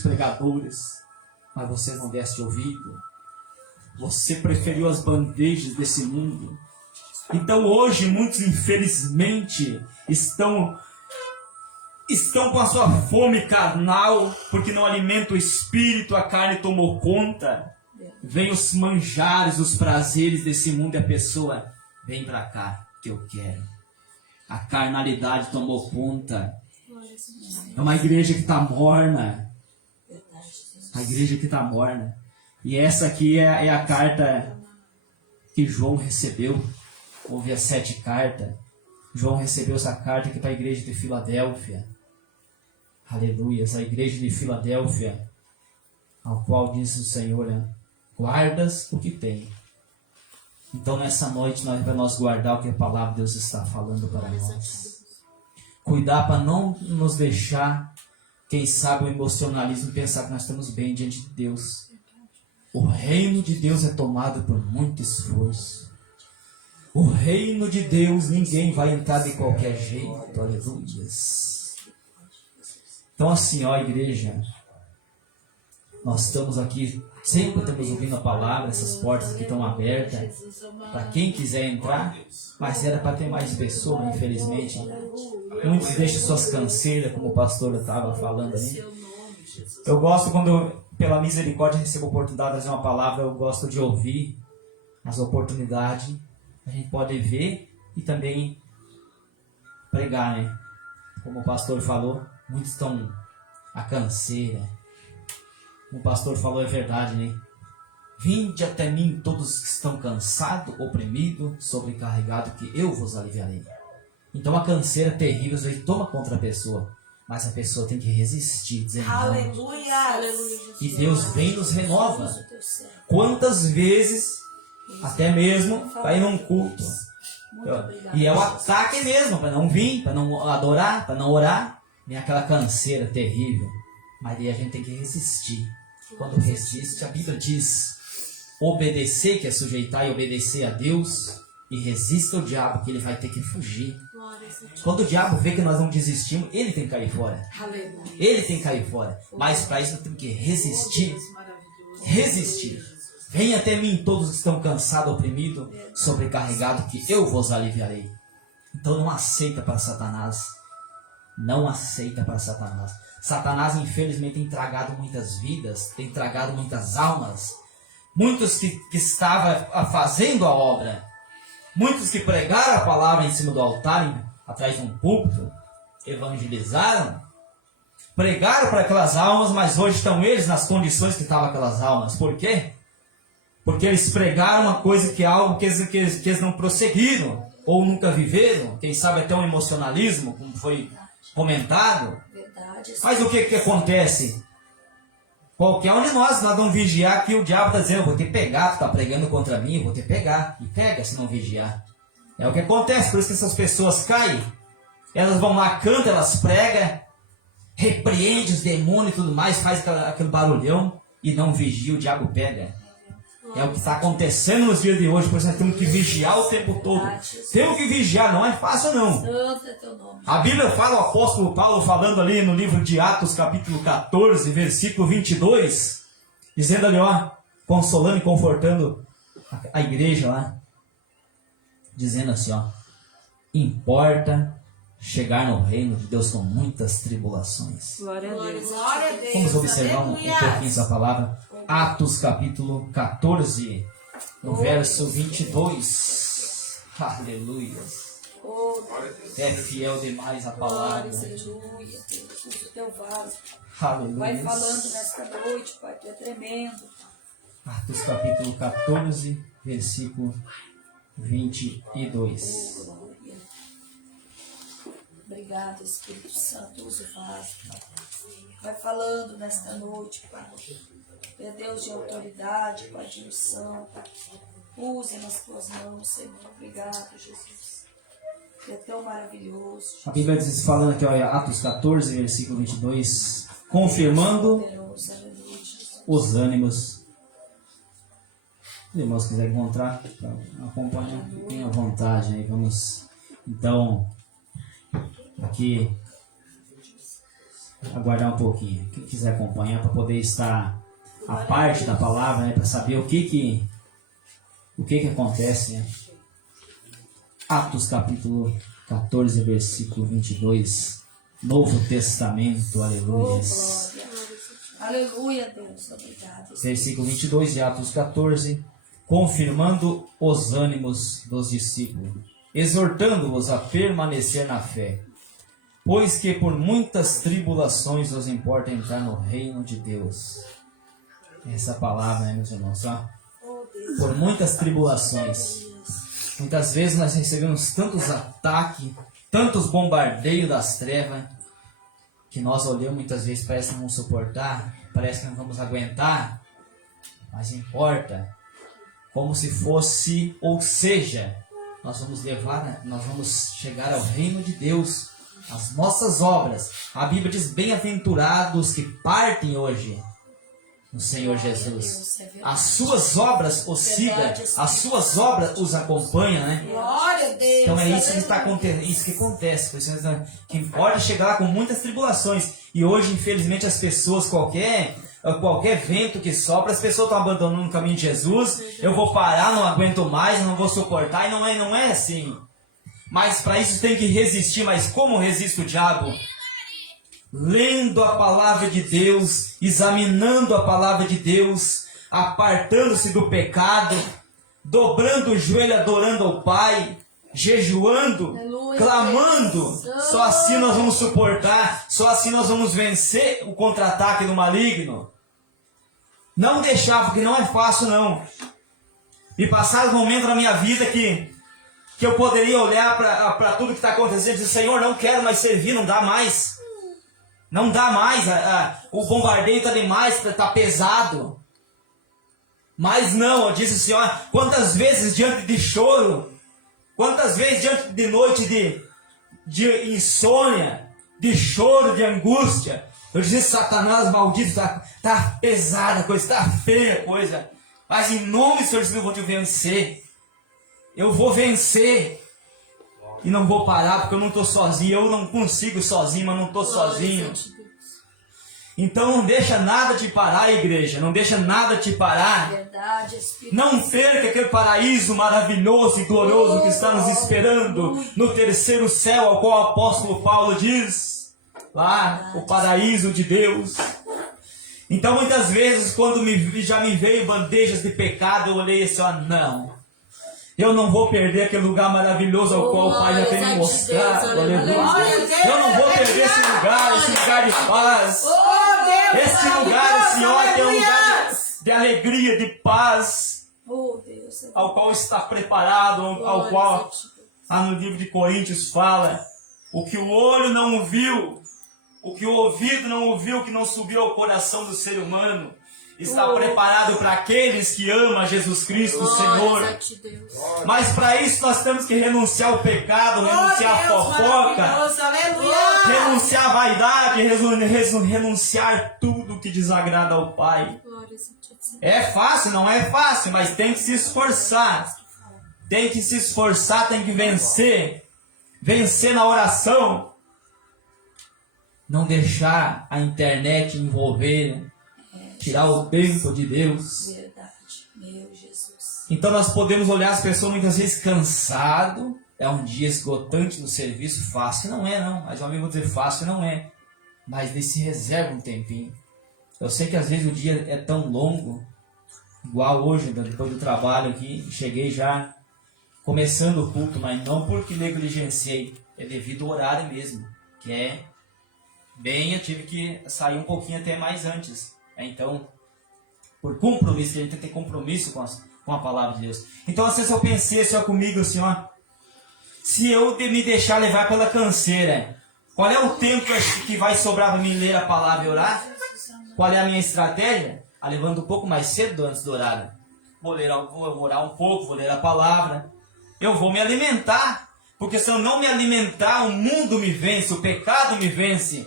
muitos pregadores, mas você não deste ouvido. Você preferiu as bandejas desse mundo. Então hoje muitos infelizmente estão com a sua fome carnal, porque não alimenta o espírito, a carne tomou conta. Vem os manjares, os prazeres desse mundo e a pessoa, vem pra cá que eu quero. A carnalidade tomou conta. É uma igreja que está morna. A igreja que está morna. E essa aqui é a carta que João recebeu. Houve as 7 cartas. João recebeu essa carta aqui para a igreja de Filadélfia. Aleluia. Essa igreja de Filadélfia, ao qual diz o Senhor, guardas o que tem. Então nessa noite para nós guardar o que a palavra de Deus está falando para nós. Cuidar para não nos deixar, quem sabe, o emocionalismo, pensar que nós estamos bem diante de Deus. O reino de Deus é tomado por muito esforço. O reino de Deus, ninguém vai entrar de qualquer jeito. Aleluia. Então assim, ó igreja, nós estamos aqui, sempre estamos ouvindo a palavra, essas portas aqui estão abertas para quem quiser entrar, mas era para ter mais pessoas, infelizmente. Muitos deixam suas canseiras, como o pastor estava falando aí. Eu gosto quando, pela misericórdia, recebo a oportunidade de fazer uma palavra, eu gosto de ouvir as oportunidades. A gente pode ver e também pregar, né? Como o pastor falou, muitos estão a canseira. Como o pastor falou, é verdade, né? Vinde até mim todos que estão cansados, oprimidos, sobrecarregados, que eu vos aliviarei. Então a canseira terrível às vezes toma contra a pessoa, mas a pessoa tem que resistir, dizendo aleluia, aleluia. E Deus vem e nos renova. Quantas vezes, até mesmo para ir num culto, e é o ataque mesmo, para não vir, para não adorar, para não orar, vem aquela canseira terrível. Mas aí a gente tem que resistir. Quando resiste, a Bíblia diz: obedecer, que é sujeitar e obedecer a Deus, e resista ao diabo, que ele vai ter que fugir. Quando o diabo vê que nós não desistimos, ele tem que cair fora. Ele tem que cair fora. Mas para isso nós temos que resistir. Resistir. Venha até mim todos que estão cansados, oprimidos, sobrecarregados, que eu vos aliviarei. Então não aceita para Satanás. Não aceita para Satanás. Satanás, infelizmente, tem tragado muitas vidas, tem tragado muitas almas. Muitos que estavam fazendo a obra, muitos que pregaram a palavra em cima do altar, atrás de um púlpito, evangelizaram, pregaram para aquelas almas, mas hoje estão eles nas condições que estavam aquelas almas. Por quê? Porque eles pregaram uma coisa que é algo que eles não prosseguiram, ou nunca viveram, quem sabe até um emocionalismo, como foi comentado. Mas o que acontece? Qualquer um de nós vamos vigiar que o diabo está dizendo: eu vou te pegar, tu está pregando contra mim, eu vou te pegar. E pega se não vigiar. É o que acontece, por isso que essas pessoas caem. Elas vão lá, cantam, elas pregam, repreendem os demônios e tudo mais, faz aquele barulhão e não vigia, o diabo pega. É o que está acontecendo nos dias de hoje, por isso nós temos que vigiar o tempo todo. Temos que vigiar, não é fácil não. A Bíblia fala, o apóstolo Paulo falando ali no livro de Atos, capítulo 14, versículo 22, dizendo ali, ó, consolando e confortando a igreja lá, dizendo assim, ó: importa chegar no reino de Deus com muitas tribulações. Glória a Deus. Vamos observar um pouquinho essa palavra. Atos capítulo 14, no verso 22. Aleluia. É fiel demais a palavra. Aleluia. Vai falando nesta noite, Pai, que é tremendo. Atos capítulo 14, versículo 22. Obrigado, Espírito Santo, use o vaso. Vai falando nesta noite, Pai. É Deus de autoridade, Pai, de unção. Use nas tuas mãos, Senhor. Obrigado, Jesus. É tão maravilhoso. Jesus. A Bíblia diz, falando aqui, olha, Atos 14, versículo 22, confirmando os ânimos. Se os irmãos quiserem encontrar, acompanha, fiquem à vontade aí. Vamos, então, aqui aguardar um pouquinho. Quem quiser acompanhar para poder estar a parte da palavra, né, para saber o que acontece, né? Atos capítulo 14, versículo 22. Novo Testamento, aleluia. Aleluia, Deus, obrigado. Versículo 22 de Atos 14. Confirmando os ânimos dos discípulos, exortando-os a permanecer na fé, pois que por muitas tribulações nos importa entrar no reino de Deus. Essa palavra, né, meus irmãos? Ó? Por muitas tribulações. Muitas vezes nós recebemos tantos ataques, tantos bombardeios das trevas, que nós olhamos muitas vezes, parece que não vamos suportar, parece que não vamos aguentar, mas importa, como se fosse, ou seja, nós vamos chegar ao reino de Deus, as nossas obras. A Bíblia diz, bem-aventurados que partem hoje no Senhor Jesus. As suas obras os sigam, as suas obras os acompanham, né? Glória a Deus. Então é isso que está acontecendo, isso que acontece. Quem pode chegar lá com muitas tribulações. E hoje, infelizmente, as pessoas, qualquer vento que sopra, as pessoas estão abandonando o caminho de Jesus. Eu vou parar, não aguento mais, não vou suportar. E não é assim. Mas para isso tem que resistir. Mas como resiste o diabo? Lendo a palavra de Deus, examinando a palavra de Deus, apartando-se do pecado, dobrando o joelho, adorando ao Pai, jejuando, clamando. Só assim nós vamos suportar, só assim nós vamos vencer o contra-ataque do maligno. Não deixar, porque não é fácil não. Me passaram momentos na minha vida que eu poderia olhar para tudo que está acontecendo e dizer, Senhor, não quero mais servir, não dá mais. Não dá mais, o bombardeio está demais, está pesado. Mas não, eu disse, Senhor, quantas vezes diante de choro, quantas vezes diante de noite de insônia, de choro, de angústia, eu disse, Satanás maldito, tá pesada a coisa, está feia a coisa. Mas em nome do Senhor Jesus eu vou te vencer. Eu vou vencer. E não vou parar porque eu não estou sozinho. Eu não consigo sozinho, mas não estou sozinho. Então não deixa nada te parar, igreja. Não deixa nada te parar. Verdade, Espírito. Não perca aquele paraíso maravilhoso e glorioso que está nos esperando no terceiro céu, ao qual o apóstolo Paulo diz. Lá, o paraíso de Deus. Então muitas vezes quando já me veio bandejas de pecado, eu olhei assim, não. Eu não vou perder aquele lugar maravilhoso ao qual o Pai já tem me mostrado. Aleluia. Eu não vou perder esse lugar de paz. Esse lugar, Senhor, que é um lugar de alegria, de paz. Ao qual está preparado, ao qual no livro de Coríntios fala, o que o olho não viu, o que o ouvido não ouviu, o que não subiu ao coração do ser humano, está preparado para aqueles que amam Jesus Cristo, o Senhor. Mas para isso nós temos que renunciar ao pecado, renunciar à fofoca, renunciar à vaidade, renunciar tudo que desagrada ao Pai. É fácil? Não é fácil, mas tem que se esforçar. Tem que se esforçar, tem que vencer. Vencer na oração. Não deixar a internet envolver, tirar o tempo de Deus. Verdade, meu Jesus. Então nós podemos olhar as pessoas muitas vezes cansado. É um dia esgotante no serviço, fácil não é não. Mas o amigo dizer fácil não é. Mas ele se reserva um tempinho. Eu sei que às vezes o dia é tão longo, igual hoje, depois do trabalho aqui, cheguei já começando o culto, mas não porque negligenciei, é devido ao horário mesmo, que é bem, eu tive que sair um pouquinho até mais antes. Então, por compromisso, a gente tem que ter compromisso com a palavra de Deus. Então, às vezes eu pensei só comigo assim, ó, se eu me deixar levar pela canseira, qual é o tempo que vai sobrar para mim ler a palavra e orar? Qual é a minha estratégia? Levando um pouco mais cedo antes do horário. Vou orar um pouco, vou ler a palavra. Eu vou me alimentar. Porque se eu não me alimentar, o mundo me vence, o pecado me vence.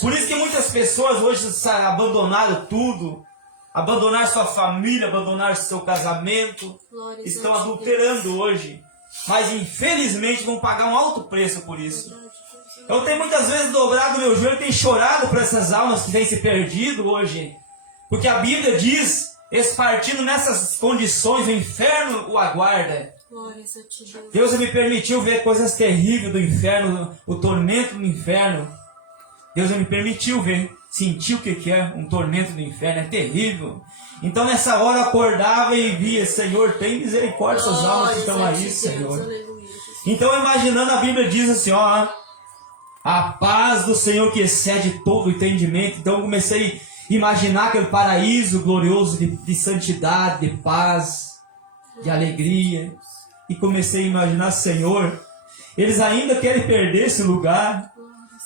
Por isso que muitas pessoas hoje abandonaram tudo. Abandonaram sua família, abandonaram seu casamento. Estão adulterando hoje. Mas infelizmente vão pagar um alto preço por isso. Eu tenho muitas vezes dobrado meu joelho, tenho chorado por essas almas que têm se perdido hoje. Porque a Bíblia diz, partindo nessas condições, o inferno o aguarda. Deus me permitiu ver coisas terríveis do inferno, o tormento do inferno. Deus me permitiu ver, sentir o que é um tormento do inferno, é terrível. Então nessa hora eu acordava e via, Senhor, tem misericórdia dessas almas que estão aí, Senhor. Então imaginando, a Bíblia diz assim, ó, a paz do Senhor que excede todo o entendimento. Então eu comecei a imaginar aquele paraíso glorioso de santidade, de paz, de alegria. E comecei a imaginar, Senhor, eles ainda querem perder esse lugar.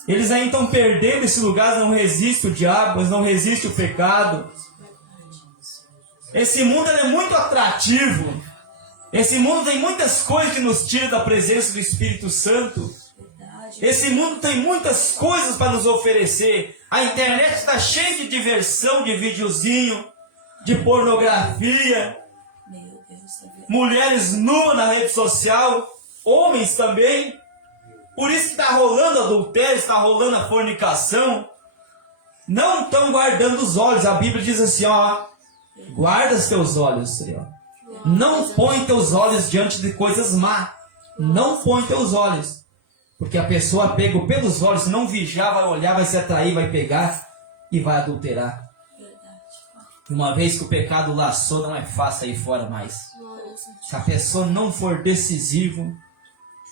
Eles ainda estão perdendo esse lugar, não resiste o diabo, não resiste o pecado. Esse mundo é muito atrativo. Esse mundo tem muitas coisas que nos tiram da presença do Espírito Santo. Esse mundo tem muitas coisas para nos oferecer. A internet está cheia de diversão, de videozinho, de pornografia. Mulheres nuas na rede social, homens também. Por isso que está rolando adultério, está rolando a fornicação. Não estão guardando os olhos. A Bíblia diz assim, ó, guarda os teus olhos, Senhor. Não põe teus olhos diante de coisas má. Não põe teus olhos. Porque a pessoa pega pelos olhos, se não vigiar, vai olhar, vai se atrair, vai pegar e vai adulterar. Uma vez que o pecado laçou, não é fácil sair fora mais. Se a pessoa não for decisivo,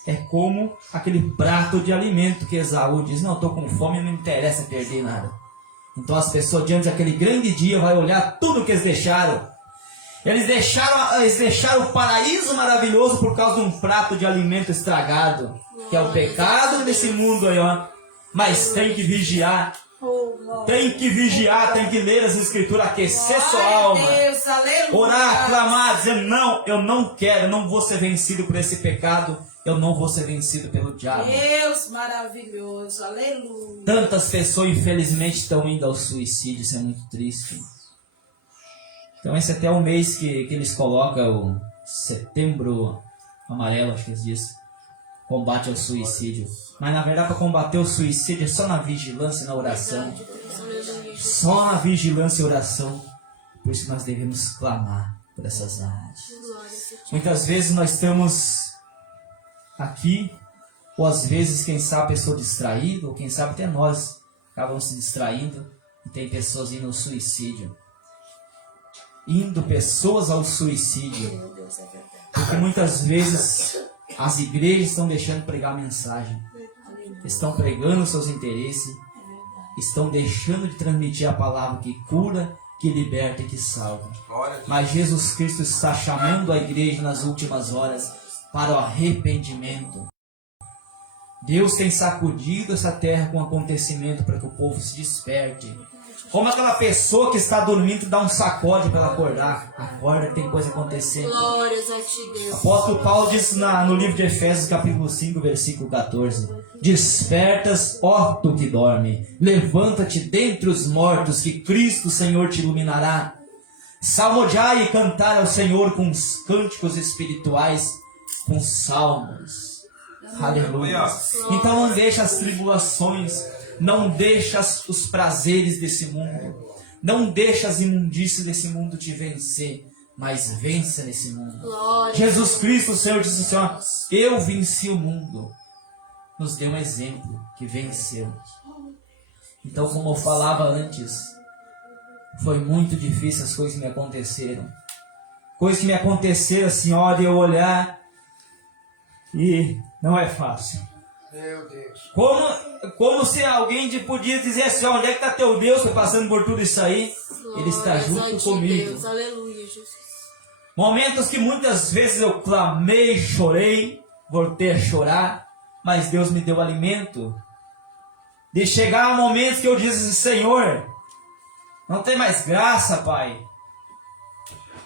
é como aquele prato de alimento que Esaú diz, não, estou com fome, não me interessa perder nada. Então as pessoas diante daquele grande dia vai olhar tudo que eles deixaram. Eles deixaram o paraíso maravilhoso por causa de um prato de alimento estragado, que é o pecado desse mundo aí, ó. Mas tem que vigiar. Tem que vigiar, tem que ler as escrituras, aquecer sua alma. Orar, clamar, dizer, não, eu não quero, eu não vou ser vencido por esse pecado. Eu não vou ser vencido pelo diabo. Deus maravilhoso, aleluia. Tantas pessoas infelizmente estão indo ao suicídio, isso é muito triste. Então esse até é o mês que eles colocam, o Setembro Amarelo, acho que eles dizem, combate ao suicídio. Mas na verdade para combater o suicídio é só na vigilância e na oração. Só na vigilância e oração. Por isso nós devemos clamar por essas almas. Muitas vezes nós estamos aqui, ou às vezes quem sabe a pessoa distraída, ou quem sabe até nós acabamos se distraindo e tem pessoas indo ao suicídio. Indo pessoas ao suicídio. Porque muitas vezes as igrejas estão deixando de pregar a mensagem. Estão pregando os seus interesses. Estão deixando de transmitir a palavra que cura, que liberta e que salva. Mas Jesus Cristo está chamando a igreja nas últimas horas para o arrependimento. Deus tem sacudido essa terra com acontecimento para que o povo se desperte. Como aquela pessoa que está dormindo e dá um sacode para ela acordar. Acorda, tem coisa acontecendo. Glórias a ti, Deus. O apóstolo Paulo diz no livro de Efésios, capítulo 5, versículo 14. Despertas, ó tu que dorme. Levanta-te dentre os mortos, que Cristo Senhor te iluminará. Salmodiai e cantar ao Senhor com os cânticos espirituais, com salmos. Aleluia. Então não deixa as tribulações, não deixa os prazeres desse mundo, não deixa as imundícias desse mundo te vencer, mas vença nesse mundo. Glória. Jesus Cristo, o Senhor, disse assim, ó, eu venci o mundo. Nos deu um exemplo que venceu. Então, como eu falava antes, foi muito difícil as coisas que me aconteceram. Coisas que me aconteceram assim, ó, de eu olhar e não é fácil. Meu Deus. Como se alguém podia dizer assim, ó, onde é que está teu Deus? Foi passando por tudo isso aí. Ele está Glórias a junto ti, comigo. Deus. Aleluia, Jesus. Momentos que muitas vezes eu clamei, chorei, voltei a chorar, mas Deus me deu alimento. De chegar a momentos que eu disse, Senhor, não tem mais graça, Pai.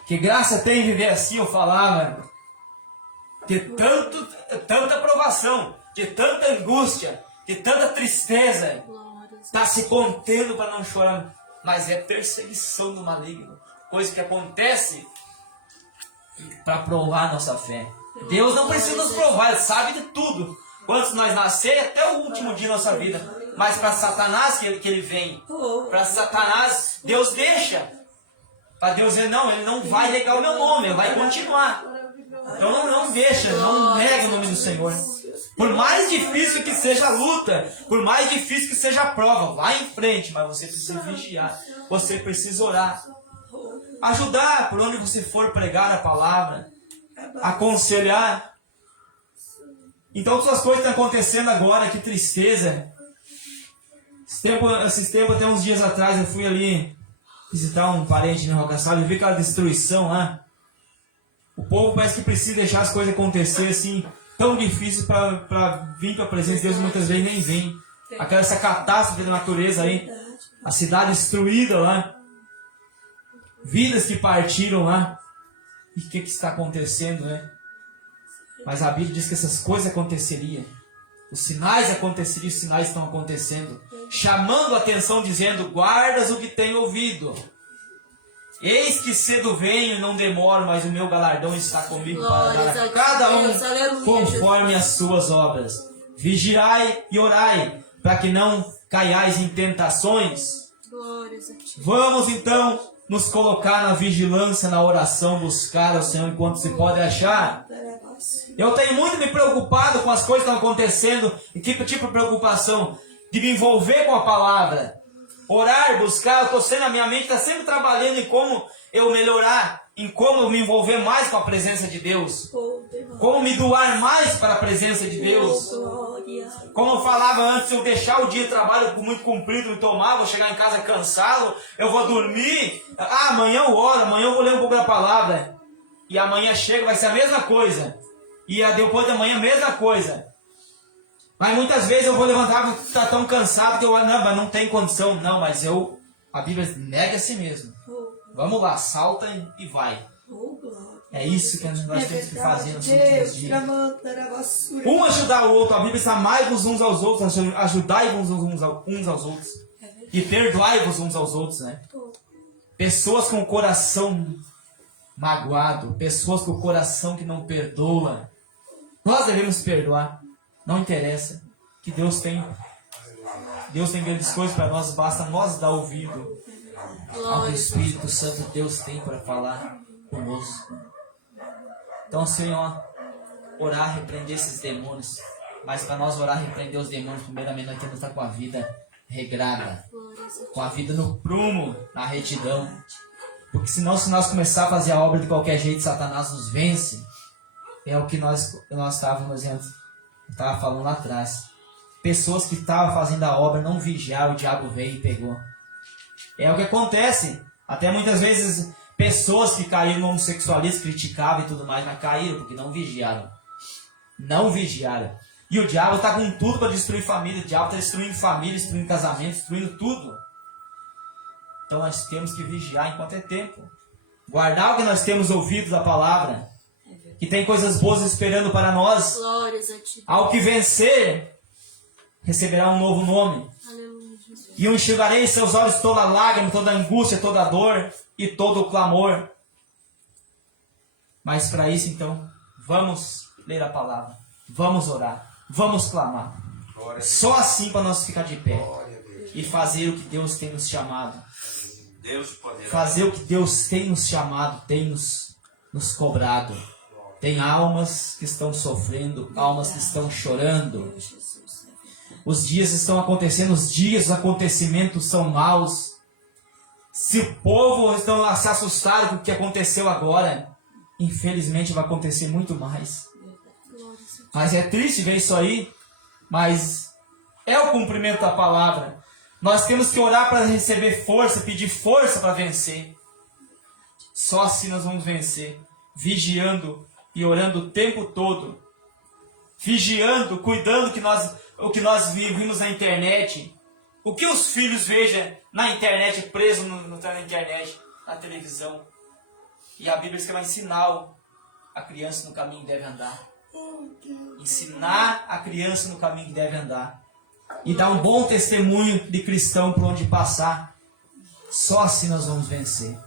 Que graça tem viver assim, eu falava. De tanta provação, de tanta angústia, de tanta tristeza. Está se contendo para não chorar. Mas é perseguição do maligno. Coisa que acontece para provar nossa fé. Deus não precisa nos provar, Ele sabe de tudo. Quantos de nós nascer até o último dia da nossa vida. Mas para Satanás que ele vem. Para Satanás, Deus deixa. Para Deus dizer, não, ele não vai negar o meu nome, ele vai continuar. Então não deixa, não nega o nome do Senhor. Por mais difícil que seja a luta, por mais difícil que seja a prova, vá em frente, mas você precisa vigiar, você precisa orar. Ajudar por onde você for pregar a palavra, aconselhar. Então todas as coisas estão acontecendo agora, que tristeza. Esses tempos, até uns dias atrás, eu fui ali visitar um parente no Rocaçal e vi aquela destruição lá. O povo parece que precisa deixar as coisas acontecer assim, tão difícil para vir para a presença de Deus, muitas vezes nem vem. Essa catástrofe da natureza aí, a cidade destruída lá, vidas que partiram lá. E o que está acontecendo, né? Mas a Bíblia diz que essas coisas aconteceriam. Os sinais aconteceriam, os sinais estão acontecendo. Chamando a atenção, dizendo, guardas o que tem ouvido. Eis que cedo venho e não demoro, mas o meu galardão está comigo para dar a cada um conforme as suas obras. Vigiai e orai, para que não caiais em tentações. Vamos então nos colocar na vigilância, na oração, buscar ao Senhor enquanto se pode achar. Eu tenho muito me preocupado com as coisas que estão acontecendo. E que tipo de preocupação? De me envolver com a palavra. Orar, buscar. A minha mente está sempre trabalhando em como eu melhorar. Em como eu me envolver mais com a presença de Deus. Como me doar mais para a presença de Deus. Como eu falava antes, eu deixar o dia de trabalho muito comprido, me tomar, vou chegar em casa cansado, eu vou dormir. Amanhã eu oro, amanhã eu vou ler um pouco da palavra. E amanhã chega, vai ser a mesma coisa. E depois da manhã a mesma coisa. Mas muitas vezes eu vou levantar, tá tão cansado que eu não tem condição. Não, mas a Bíblia nega a si mesmo. Vamos lá, salta e vai. É isso que nós temos que fazer nos últimos dias. Um ajudar o outro. A Bíblia diz, amai-vos uns aos outros, ajudai-vos uns aos outros. E perdoai-vos uns aos outros, né? Pessoas com o coração magoado, pessoas com o coração que não perdoa. Nós devemos perdoar. Não interessa. Que Deus tem grandes coisas para nós, basta nós dar ouvido ao que o Espírito Santo de Deus tem para falar conosco. Então, Senhor, orar, repreender esses demônios. Mas para nós orar, repreender os demônios, primeiramente nós temos que estar com a vida regrada, com a vida no prumo, na retidão. Porque senão, se nós começar a fazer a obra de qualquer jeito, Satanás nos vence. É o que nós estávamos falando lá atrás. Pessoas que estavam fazendo a obra não vigiaram, o diabo veio e pegou. É o que acontece. Até muitas vezes pessoas que caíram no homossexualismo, criticavam e tudo mais, mas caíram porque não vigiaram. Não vigiaram. E o diabo está com tudo para destruir família. O diabo está destruindo família, destruindo casamento, destruindo tudo. Então nós temos que vigiar enquanto é tempo. Guardar o que nós temos ouvido da palavra. Que tem coisas boas esperando para nós. Ao que vencer, receberá um novo nome. E eu enxugarei em seus olhos toda a lágrima, toda a angústia, toda a dor e todo o clamor. Mas para isso, então, vamos ler a palavra. Vamos orar. Vamos clamar. Só assim para nós ficar de pé. E fazer o que Deus tem nos chamado. Fazer o que Deus tem nos chamado, tem nos cobrado. Tem almas que estão sofrendo, almas que estão chorando. Os dias estão acontecendo, os acontecimentos são maus. Se o povo estão se assustado com o que aconteceu agora, infelizmente vai acontecer muito mais. Mas é triste ver isso aí, mas é o cumprimento da palavra. Nós temos que orar para receber força, pedir força para vencer. Só assim nós vamos vencer, vigiando e orando o tempo todo. Vigiando, cuidando o que nós vimos na internet. O que os filhos vejam na internet, preso na internet, na televisão. E a Bíblia diz que vai ensinar a criança no caminho que deve andar. Ensinar a criança no caminho que deve andar. E dar um bom testemunho de cristão por onde passar. Só assim nós vamos vencer.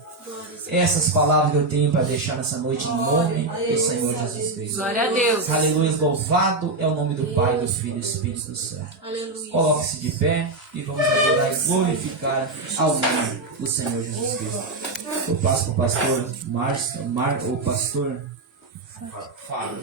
Essas palavras que eu tenho para deixar nessa noite em nome do Senhor Jesus Cristo. Glória a Deus. Aleluia, louvado é o nome do Pai, do Filho e do Espírito Santo. Aleluia. Coloque-se de pé e vamos adorar e glorificar ao nome do Senhor Jesus Cristo. Eu passo para o pastor Márcio, o pastor Fábio.